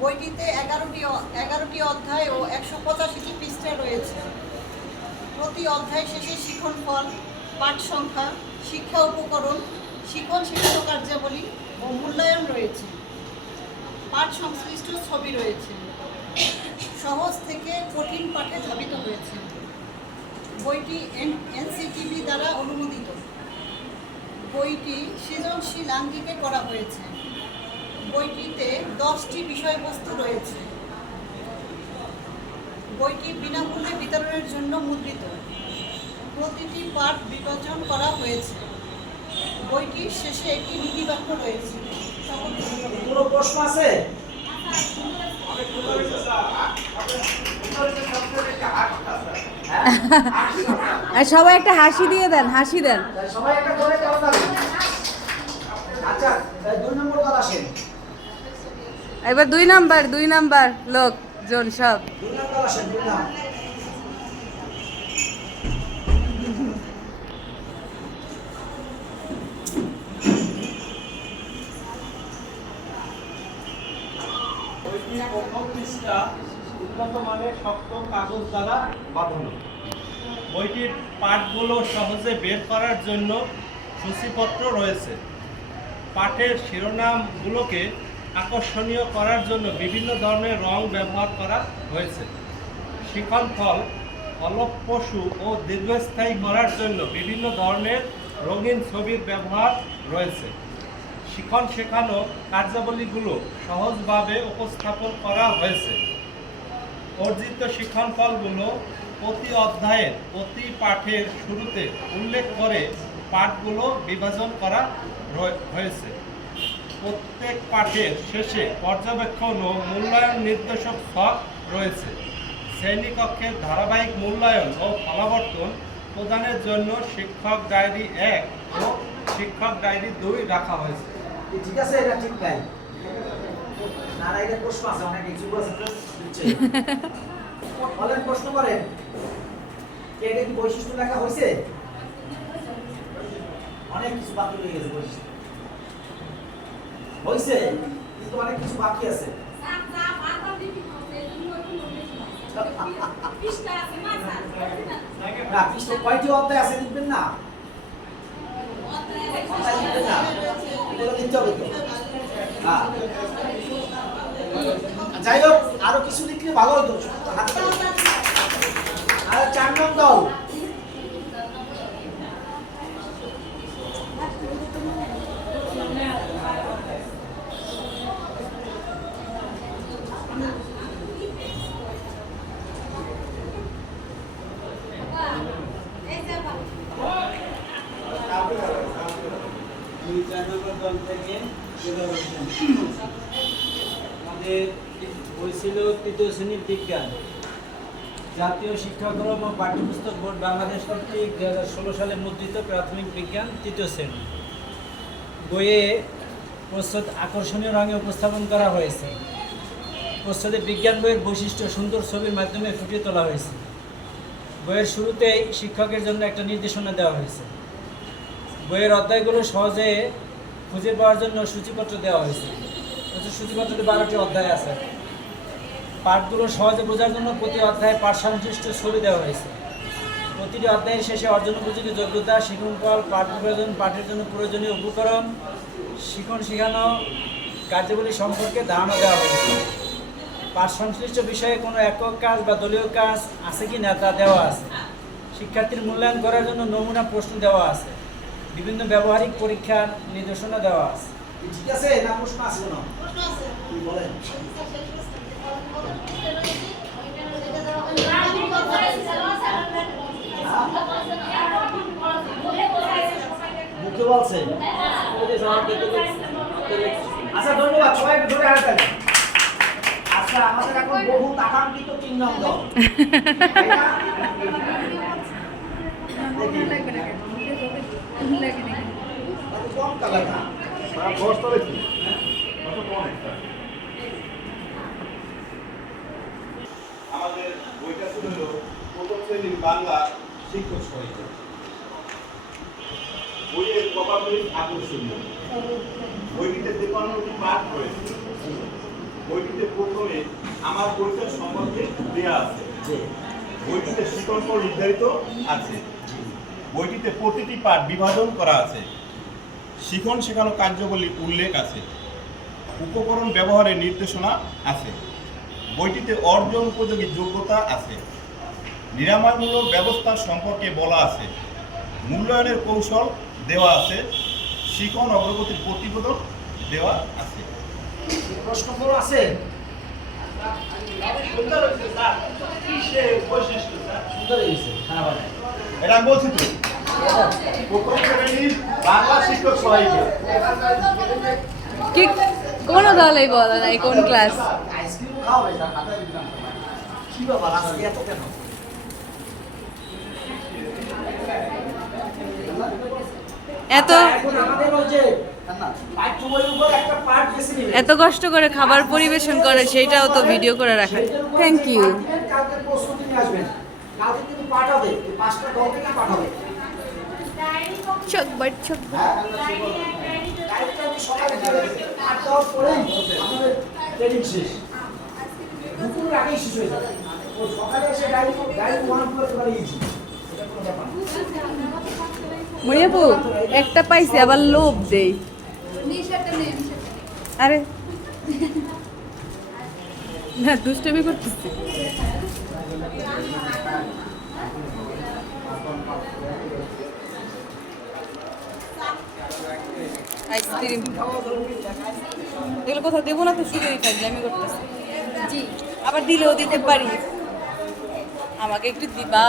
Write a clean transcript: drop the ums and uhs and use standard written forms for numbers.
বইটিতে 11টি অধ্যায় ও 185টি পৃষ্ঠা রয়েছে। প্রতি অধ্যায় শেষে শিখন ফল, পাঠ সংখ্যা, শিক্ষা উপকরণ, শিখন শিক্ষণ কার্যাবলী ও মূল্যায়ন রয়েছে। পাঠ সংশ্লিষ্ট ছবি রয়েছে। সহজ থেকে কঠিন পাঠে ধাবিত হয়েছে। বইটি এনসিটিভি দ্বারা অনুমোদিত। বইটি সৃজনশীল আঙ্গিকে করা হয়েছে। বইটিতে 10টি বিষয়বস্তু রয়েছে। বইটি বিনামূল্যে বিতরণের জন্য মুদ্রিত। প্রতিটি পাঠ বিভাজন করা হয়েছে। বইটির শেষে একটি নীতিবাক্য রয়েছে। কোনো প্রশ্ন আছে? সবাই একটা হাসি দিয়ে দেন, হাসি দেন। সবাই একটা করে দাও তাহলে। আচ্ছা, 2 নম্বর দল আসেন। এবার দুই নাম্বার লোকজন সব 2 নম্বর আসেন, 2 নাম। বইটির প্রথম পৃষ্ঠা উন্নত মানের শক্ত কাগজ দ্বারা বাঁধানো। বইটির পাঠগুলো সহজে বের করার জন্য সূচিপত্র রয়েছে। পাঠের শিরোনামগুলোকে আকর্ষণীয় করার জন্য বিভিন্ন ধরনের রং ব্যবহার করা হয়েছে। শিখন ফল ফলপ্রসূ ও দীর্ঘস্থায়ী করার জন্য বিভিন্ন ধরনের রঙিন ছবির ব্যবহার রয়েছে। শিখন শেখানো কার্যাবলীগুলো সহজভাবে উপস্থাপন করা হয়েছে। অর্জিত শিখন ফলগুলো প্রতি অধ্যায়ের প্রতি পাঠের শুরুতে উল্লেখ করে পাঠগুলো বিভাজন করা হয়েছে। প্রত্যেক পাঠের শেষে পর্যবেক্ষণ ও মূল্যায়ন নির্দেশক ছক রয়েছে। শ্রেণীকক্ষের ধারাবাহিক মূল্যায়ন ও ফলাবর্তন প্রদানের জন্য শিক্ষক ডায়েরি 1 ও শিক্ষক ডায়েরি 2 রাখা হয়েছে। ঠিক আছে, এটা ঠিক নাই। না এটা প্রশ্ন আছে, অনেক কিছু আছে তো দিচ্ছে। বলেন, প্রশ্ন করেন। এটা কি বৈশিষ্ট্য লেখা হয়েছে? অনেক কিছু বাকি রয়ে গেছে বৈশিষ্ট্য। হয়েছে, কিন্তু অনেক কিছু বাকি আছে। না, পৃষ্ঠা কয়টি অধ্যায় আছে লিখবেন না? অধ্যায় লিখবেন না, এগুলো লিখতে হবে তো। হ্যাঁ, যাই হোক, আরো কিছু লিখলে ভালো হতো। আর 4 নম্বর দল। আমাদের বই ছিল 3য় শ্রেণীর বিজ্ঞান, জাতীয় শিক্ষাক্রম ও পাঠ্যপুস্তক বোর্ড বাংলাদেশ কর্তৃক 2016 সালে মুদ্রিত প্রাথমিক বিজ্ঞান 3য় শ্রেণী। বইয়ে প্রস্তুত আকর্ষণীয় রঙে উপস্থাপন করা হয়েছে। প্রস্তুতে বিজ্ঞান বইয়ের বৈশিষ্ট্য সুন্দর ছবির মাধ্যমে ফুটিয়ে তোলা হয়েছে। বইয়ের শুরুতেই শিক্ষকের জন্য একটা নির্দেশনা দেওয়া হয়েছে। বইয়ের অধ্যায়গুলো সহজে খুঁজে পাওয়ার জন্য সূচিপত্র দেওয়া হয়েছে। সূচিপত্রতে 12টি অধ্যায় আছে। পাঠগুলো সহজে বোঝার জন্য প্রতি অধ্যায়ে পাঠ সংশ্লিষ্ট ছবি দেওয়া হয়েছে। প্রতিটি অধ্যায়ের শেষে অর্জন উপযোগী যোগ্যতা, শিখন ফল, পাঠ বিভাজন, পাঠের জন্য প্রয়োজনীয় উপকরণ, শিখন শেখানো কার্যাবলী সম্পর্কে ধারণা দেওয়া হয়েছে। পাঠ সংশ্লিষ্ট বিষয়ে কোনো একক কাজ বা দলীয় কাজ আছে কি না তা দেওয়া আছে। শিক্ষার্থীর মূল্যায়ন করার জন্য নমুনা প্রশ্ন দেওয়া আছে। বিভিন্ন ব্যবহারিক পরীক্ষার নির্দেশনা দেওয়া আছে। ঠিক আছে, না প্রশ্ন আছে না? প্রশ্ন আছে। কি বলেন? মুখে বলছেন? আচ্ছা, ধন্যবাদ। সবাই একটু ধরে হাত তালি। আচ্ছা, আমাদের এখন বহু আকাঙ্ক্ষিত 3 নম্বর। কম কালার না, আমাদের বইটা ছিল 1ম শ্রেণীর বাংলা শিক্ষক সহায়িকা। বইয়ের কভার আকর্ষণীয়। বইটিতে 53টি পাঠ রয়েছে। বইটিতে প্রথমে আমার পরিচয় সম্পর্কে দেয়া আছে। জি বইটিতে শিকড় নির্ধারিত আছে। বইটিতে প্রতিটি পাঠ বিভাজন করা আছে। শিখন শেখানো কার্যাবলী উল্লেখ আছে। উপকরণ ব্যবহারের নির্দেশনা আছে। বইটিতে অর্জন উপযোগী যোগ্যতা আছে। নিরাময়মূলক ব্যবস্থা সম্পর্কে বলা আছে। মূল্যায়নের কৌশল দেওয়া আছে। শিখন অগ্রগতির প্রতিবেদন দেওয়া আছে। প্রশ্ন কোনো আছে? সুন্দর হয়ে গেছে, খারাপ হয় নাই। এটা আমি বলছি তো প্রথম শ্রেণীর বাংলা শিক্ষক সহায়িকা। কি কোনো দলেই বলে নাই কোন ক্লাস। আইসক্রিম খাও কি ব্যাপার আজকে এত কেন? এত এখন আমাদের ওই যে পাঠ্য বইয়ের উপর একটা পাঠ বেছে নিবে। এত কষ্ট করে খাবার পরিবেশন করে সেইটাও তো ভিডিও করে রাখা। Thank you. কালকে প্রস্তুতি নিয়ে আসবেন। কালকে কিন্তু পাঠাবে, এই 5টা দল থেকে পাঠাবে। Chocobar Chocobar. হ্যাঁ? ডাইরেক্ট আমি সকালে দিয়ে দেব। 8 দেওয়ার পরেই আমাদের ট্রেনিং শেষ। দুপুরের আগেই শেষ হয়ে যাবে। ওই সকালে এসে ডাইরেক্ট 1 করে একেবারে ইজি। এটা কোনো ব্যাপার না। মরিয়াপু একটা পাইছি আবার লোভ দেই। আরে না দুষ্টামি করতেছি। আইসক্রিম এগুলো কোথাও দেবো না তো, শুধুই থাকবে আমি করতেছি। জি আবার দিলেও দিতে পারি, আমাকে একটু দিবা।